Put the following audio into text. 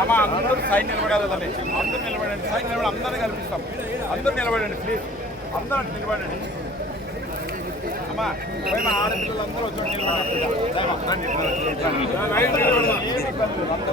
అమ్మ అందరూ సైన్ నిలబడాలి తల్లి అందరూ నిలబడండి. సైన్ నిలబడి అందరూ కల్పిస్తాం. అందరూ నిలబడండి ప్లీజ్ అందరూ నిలబడండి. అమ్మా పోయి ఆడపిల్లలందరూ ఆడపిల్లలు అందరూ వచ్చి నిలబడండి అందరూ